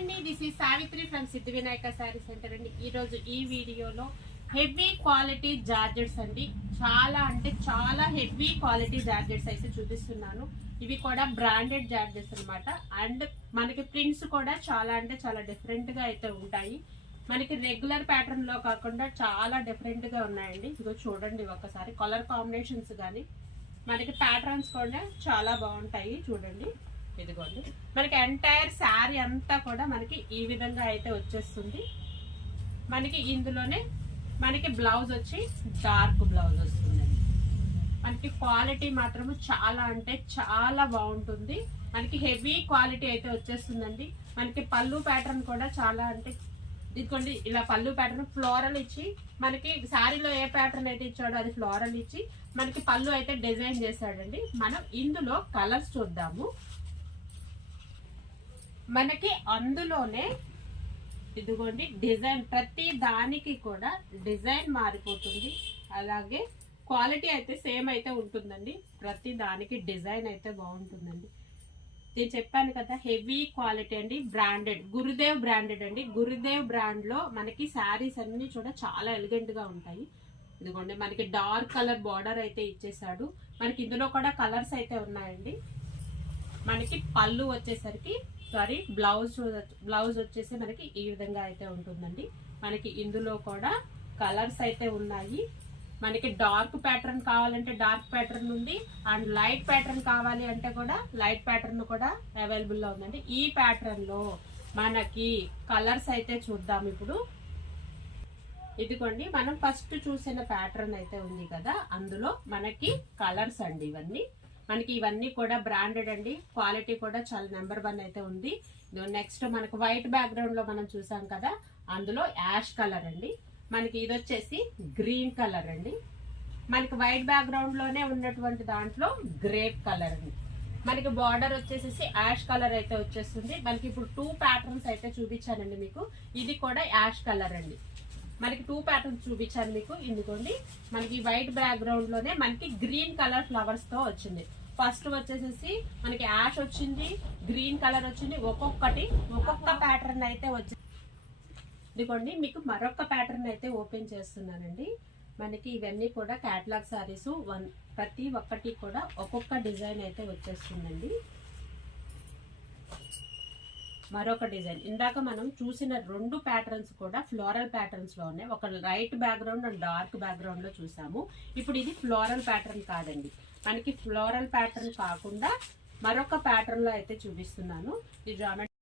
అండి, this is Savitri from Siddhi Vinayaka sari centre అండి. ఈరోజు ఈ వీడియోలో హెవీ క్వాలిటీ జార్జెట్స్ అండి, చాలా అంటే చాలా హెవీ క్వాలిటీ జార్జెట్స్ అయితే చూపిస్తున్నాను. ఇవి కూడా బ్రాండెడ్ జార్జెట్స్ అనమాట. అండ్ మనకి ప్రింట్స్ కూడా చాలా అంటే చాలా డిఫరెంట్ గా అయితే ఉంటాయి. మనకి రెగ్యులర్ ప్యాటర్న్ లో కాకుండా చాలా డిఫరెంట్ గా ఉన్నాయండి. ఇదిగో చూడండి ఒకసారి, కలర్ కాంబినేషన్స్ కానీ మనకి ప్యాటర్న్స్ కూడా చాలా బాగుంటాయి. చూడండి, ఇదిగోండి మనకి ఎంటైర్ శారీ అంతా కూడా మనకి ఈ విధంగా అయితే వచ్చేస్తుంది. మనకి ఇందులోనే మనకి బ్లౌజ్ వచ్చి డార్క్ బ్లౌజ్ వస్తుందండి. మనకి క్వాలిటీ మాత్రము చాలా అంటే చాలా బాగుంటుంది. మనకి హెవీ క్వాలిటీ అయితే వచ్చేస్తుందండి. మనకి పళ్ళు ప్యాటర్న్ కూడా చాలా అంటే ఇదిగోండి, ఇలా పళ్ళు ప్యాటర్న్ ఫ్లోరల్ ఇచ్చి మనకి శారీలో ఏ ప్యాటర్న్ అయితే ఇచ్చాడో అది ఫ్లోరల్ ఇచ్చి మనకి పళ్ళు అయితే డిజైన్ చేశాడండి. మనం ఇందులో కలర్స్ చూద్దాము. మనకి అందులోనే ఇదిగోండి డిజైన్, ప్రతి దానికి కూడా డిజైన్ మారిపోతుంది. అలాగే క్వాలిటీ అయితే సేమ్ అయితే ఉంటుందండి. ప్రతి దానికి డిజైన్ అయితే బాగుంటుందండి. నేను చెప్పాను కదా, హెవీ క్వాలిటీ అండి, బ్రాండెడ్, గురుదేవ్ బ్రాండెడ్ అండి. గురుదేవ్ బ్రాండ్ లో మనకి శారీస్ అన్ని కూడా చాలా ఎలిగెంట్ గా ఉంటాయి. ఇదిగోండి మనకి డార్క్ కలర్ బార్డర్ అయితే ఇచ్చేసాడు. మనకి ఇందులో కూడా కలర్స్ అయితే ఉన్నాయండి. మనకి పళ్ళు వచ్చేసరికి బ్లౌజ్ వచ్చేసి మనకి ఈ విధంగా అయితే ఉంటుందండి. మనకి ఇందులో కూడా కలర్స్ అయితే ఉన్నాయి. మనకి డార్క్ ప్యాటర్న్ కావాలంటే డార్క్ ప్యాటర్న్ ఉంది, అండ్ లైట్ ప్యాటర్న్ కావాలి అంటే కూడా లైట్ ప్యాటర్న్ కూడా అవైలబుల్ లో ఉందండి. ఈ ప్యాటర్న్ లో మనకి కలర్స్ అయితే చూద్దాం ఇప్పుడు. ఇదిగోండి మనం ఫస్ట్ చూసిన ప్యాటర్న్ అయితే ఉంది కదా, అందులో మనకి కలర్స్ అండి ఇవన్నీ. మనకి ఇవన్నీ కూడా బ్రాండెడ్ అండి. క్వాలిటీ కూడా చాలా నెంబర్ 1 అయితే ఉంది. నెక్స్ట్ మనకు వైట్ బ్యాక్గ్రౌండ్ లో మనం చూసాం కదా, అందులో యాష్ కలర్ అండి. మనకి ఇది వచ్చేసి గ్రీన్ కలర్ అండి. మనకి వైట్ బ్యాక్గ్రౌండ్ లోనే ఉన్నటువంటి దాంట్లో గ్రేప్ కలర్ అండి. మనకి బార్డర్ వచ్చేసి యాష్ కలర్ అయితే వచ్చేస్తుంది. మనకి ఇప్పుడు 2 ప్యాటర్న్స్ అయితే చూపించానండి మీకు. ఇది కూడా యాష్ కలర్ అండి. మనకి 2 ప్యాటర్న్స్ చూపించాను మీకు. ఇదిగోండి మనకి వైట్ బ్యాక్గ్రౌండ్ లోనే మనకి గ్రీన్ కలర్ ఫ్లవర్స్ తో వచ్చింది. ఫస్ట్ వచ్చేసి మనకి యాష్ వచ్చింది, గ్రీన్ కలర్ వచ్చింది. ఒక్కొక్క ప్యాటర్న్ అయితే వచ్చింది. ఇదిగోండి మీకు మరొక ప్యాటర్న్ అయితే ఓపెన్ చేస్తున్నానండి. మనకి ఇవన్నీ కూడా క్యాటలాగ్ సారీస్, ప్రతి ఒక్కటి కూడా ఒక్కొక్క డిజైన్ అయితే వచ్చేస్తుందండి. మరొక డిజైన్, ఇందాక మనం చూసిన 2 ప్యాటర్న్స్ కూడా ఫ్లోరల్ ప్యాటర్న్స్ లో ఉన్నాయి. ఒక light background and dark background లో చూసాము. ఇప్పుడు ఇది ఫ్లోరల్ ప్యాటర్న్ కాదండి. మనకి ఫ్లోరల్ ప్యాటర్న్ కాకుండా మరొక ప్యాటర్న్ లో అయితే చూపిస్తున్నాను. ఈ